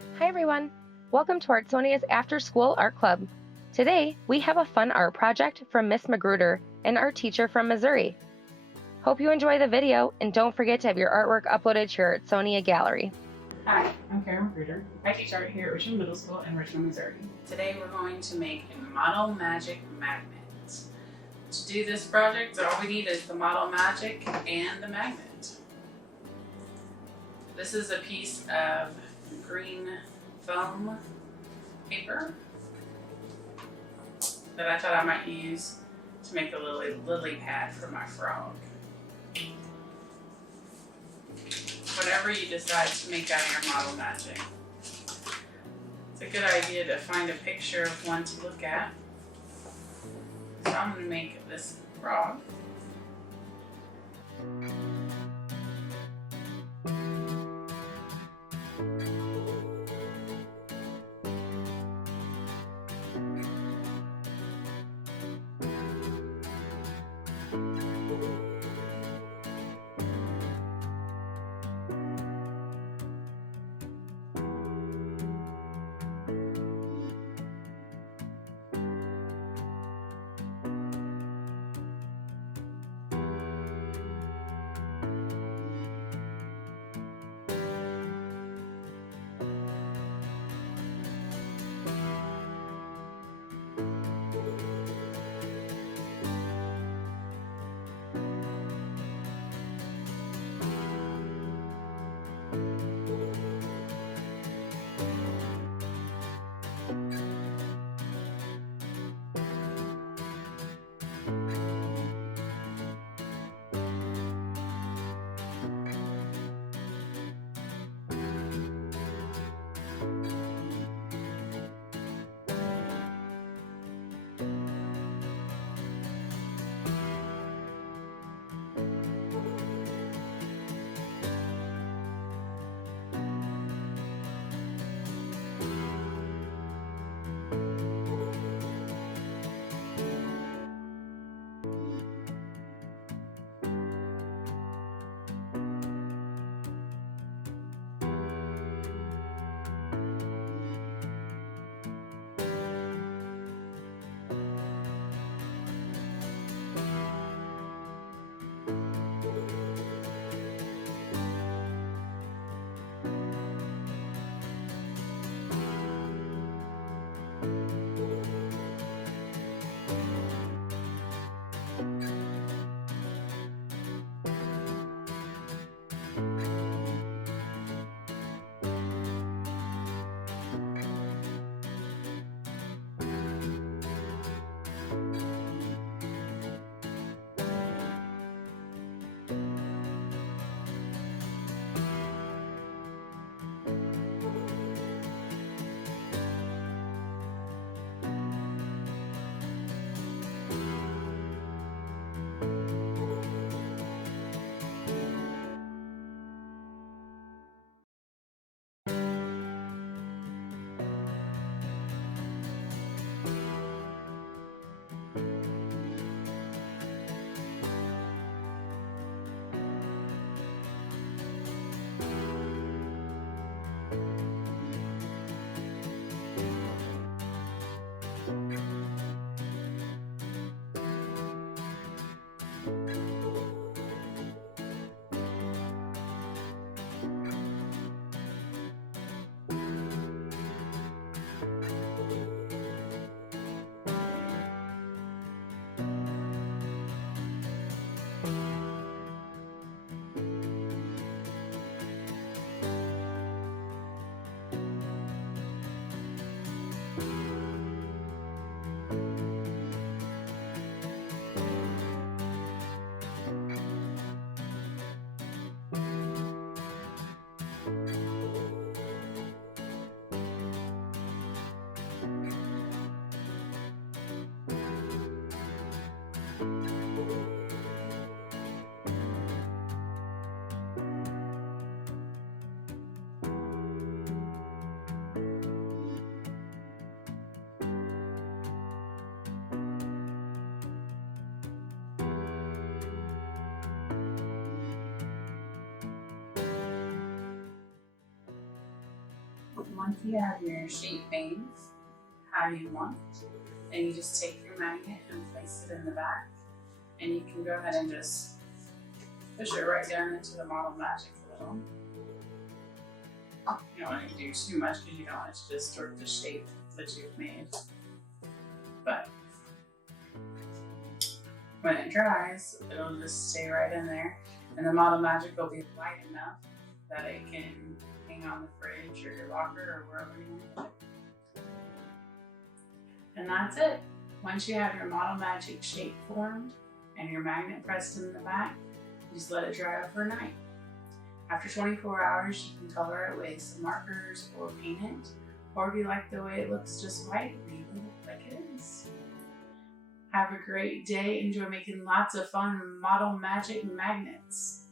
Hi everyone! Welcome to Artsonia's After School Art Club. Today, we have a fun art project from Miss Magruder, an art teacher from Missouri. Hope you enjoy the video and don't forget to have your artwork uploaded to your Artsonia gallery. Hi, I'm Cara Magruder. I teach art here at Richmond Middle School in Richmond, Missouri. Today we're going to make a model magic magnet. To do this project, all we need is the model magic and the magnet. This is a piece of green foam paper that I thought I might use to make a lily pad for my frog. Whatever you decide to make out of your model magic. It's a good idea to find a picture of one to look at. So I'm going to make this frog. Once you have your shape veins how you want, then you just take your magnet and place it in the back. And you can go ahead and just push it right down into the Model Magic a little. You don't want to do too much because you don't want it to distort the shape that you've made. But when it dries, it'll just stay right in there. And the Model Magic will be light enough that it can hang on the fridge or your locker or wherever you want to put it. And that's it. Once you have your Model Magic shape formed and your magnet pressed in the back, just let it dry overnight. After 24 hours, you can color it with some markers or paint it. Or if you like the way it looks just white, leave it like it is. Have a great day. Enjoy making lots of fun Model Magic magnets.